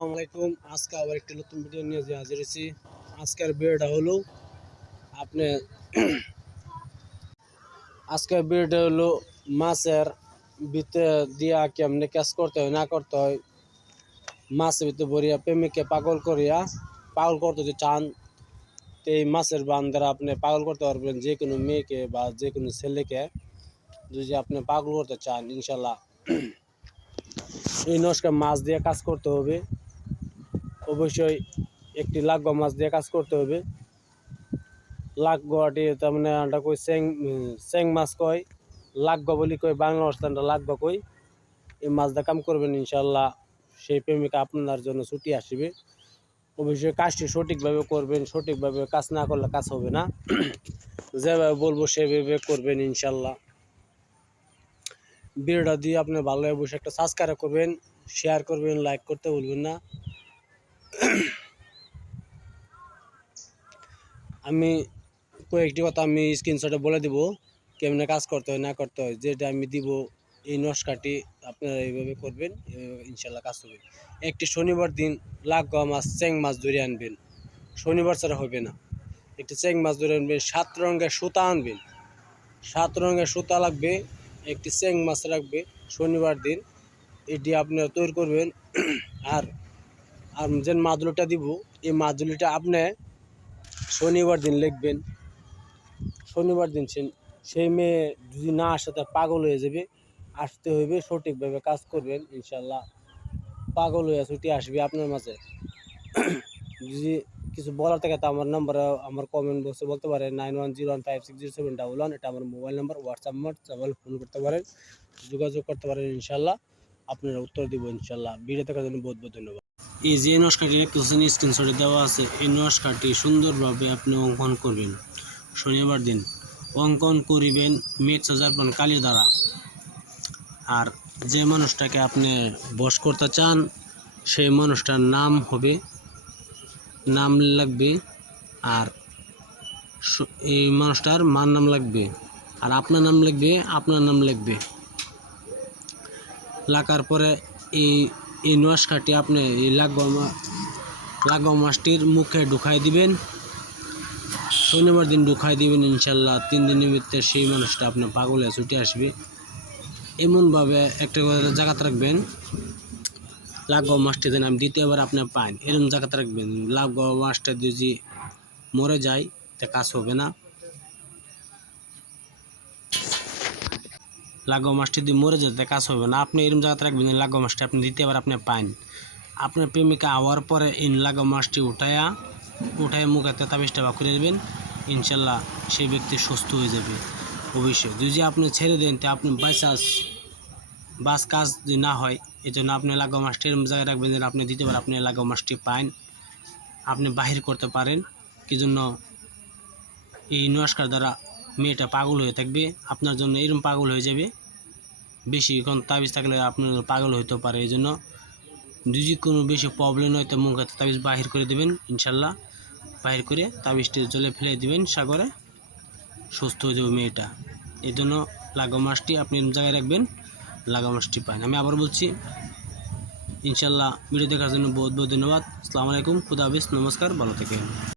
আসসালামাইকুম আজকে আবার একটি নতুন ভিডিও নিয়ে যে হাজির হয়েছি। আজকের ভিডিওটা হলো আপনি আজকের ভিডিওটা হলো মাছের ভিতরে দিয়া কেমনে কাজ করতে হয়, না করতে হয়। মাছের ভিতরে ভরিয়া প্রেমিককে পাগল করিয়া, পাগল করতে যদি চান, তো এই মাছের বান আপনি পাগল করতে পারবেন। যে কোনো মেয়েকে বা যে কোনো ছেলেকে যদি আপনি পাগল করতে চান ইনশাল্লাহ এই নস্কা মাছ দিয়ে কাজ করতে হবে। অবশ্যই একটি লাগবা মাছ দিয়ে কাজ করতে হবে। লাগবাটি তার মানে আনটা কই চেং চেং মাছ কয় লাগবা বলি কই, বাংলা অবস্থানটা লাগবা কই, এই মাছ দিয়ে কাম করবেন ইনশাল্লাহ সেই প্রেমিকা আপনার জন্য ছুটি আসবে। অবশ্যই কাজটি সঠিকভাবে করবেন, সঠিকভাবে কাজ না করলে কাজ হবে না। যেভাবে বলব সেভাবে করবেন ইনশাল্লাহ ভিডিওটা দিয়ে আপনি ভালো অবশ্যই একটা সাবস্ক্রাইব করবেন শেয়ার করবেন লাইক করতে ভুলবেন না। আমি কয়েকটি কথা আমি স্ক্রিনশটে বলে দিব, কেমনে কাজ করতে হয়, না করতে হয়, যেটা আমি দিব, এই নস্কাটি আপনারা এইভাবে করবেন ইনশাল্লাহ কাজ হবে। একটি শনিবার দিন লাগা মাছ চ্যাং মাছ ধরে আনবেন, শনিবার ছাড়া হবে না। একটি চ্যাং মাছ ধরে আনবেন, সাত রঙের সুতা আনবেন, সাত রঙের সুতা লাগবে, একটি চ্যাং মাছ রাখবে শনিবার দিন, এটি আপনারা তৈরি করবেন। আর যে মাদুলিটা দিব, এই মাদুলিটা আপনি শনিবার দিন লিখবেন। শনিবার দিন সেই মেয়ে যদি না আসে তা পাগল হয়ে যাবে। আসতে হইবে, সঠিকভাবে কাজ করবেন, ইনশাল্লাহ। পাগল হয়ে ছুটি আসবে আপনার মাঝে। যদি কিছু বলার থাকে, তা আমার নাম্বারে আমার কমেন্ট বক্সে বলতে পারেন। Nine one zero one five six zero seven double one এটা আমার mobile number WhatsApp number phone করতে পারেন। যোগাযোগ করতে পারেন, ইনশাল্লাহ। আপনারা উত্তর দিব, ইনশাল্লাহ। ভিডিও দেখার জন্য বহুত বহুত ধন্যবাদ। এই যে নস্কারটি দেখতেছেন স্ক্রিনশটে দেওয়া আছে, এই নস্কারটি সুন্দরভাবে আপনি অঙ্কন করবেন। শনিবার দিন অঙ্কন করিবেন মেঘ সাজারপন কালি দ্বারা। আর যে মানুষটাকে আপনি বশ করতে চান, সেই মানুষটার নাম হবে, নাম লাগবে, আর এই মানুষটার মার নাম লাগবে, আর আপনার নাম লাগবে, আপনার নাম লাগবে। লাগার পরে এই এই নস্কাটি আপনি এই লাগবা মা- লাগবা মাছটির মুখে ঢুকাই দিবেন। শনিবার দিন ঢুকাই দিবেন ইনশাল্লাহ। তিন দিনের ভিতরে সেই মানুষটা আপনার পাগলে ছুটে আসবে। এমনভাবে একটা জায়গাতে রাখবেন। লাগবা মাছটি যেন আমি দ্বিতীয়বার আপনার পান এরকম জায়গাতে রাখবেন। লাগবা মাছটা যদি মরে যায়, তা কাজ হবে না। লাগো মাছটি যদি মরে যেতে কাজ হবে না। আপনি এরম জায়গাতে রাখবেন লাগো মাছটি আপনি দ্বিতীয়বার আপনি পান আপনার প্রেমিকা আওয়ার পরে এই লাগো মাছটি উঠায়া, উঠায় মুখে তেতাবিশটা বা করে দেবেন। ইনশাল্লাহ সেই ব্যক্তি সুস্থ হয়ে যাবে, অবশ্যই। যদি আপনি ছেড়ে দেন, তা আপনি বাইচান্স বাস কাজ যদি না হয় এই জন্য আপনি লাগো মাছটি এরম জায়গায় রাখবেন যেন আপনি দ্বিতীয়বার আপনি লাগো মাছটি পান আপনি বাহির করতে পারেন। কি জন্য? এই নমস্কার দ্বারা মেয়েটা পাগল হয়ে থাকবে, আপনার জন্য এরকম পাগল হয়ে যাবে। বেশিক্ষণ তাবিজ থাকলে আপনার পাগল হইতে পারে, এই জন্য যদি কোনো বেশি প্রবলেম হয় তো মুখে তাবিজ বাহির করে দেবেন, ইনশাল্লাহ। বাহির করে তাবিজটি জলে ফেলে দিবেন, সাগরে সুস্থ হয়ে যাবে মেয়েটা। এই জন্য লাগা মাছটি আপনি জায়গায় রাখবেন লাগা মাছটি পান। আমি আবার বলছি, ইনশাল্লাহ ভিডিও দেখার জন্য বহুত বহুত ধন্যবাদ। আসসালামু আলাইকুম, খুদা হাফিজ, নমস্কার, ভালো থাকেন।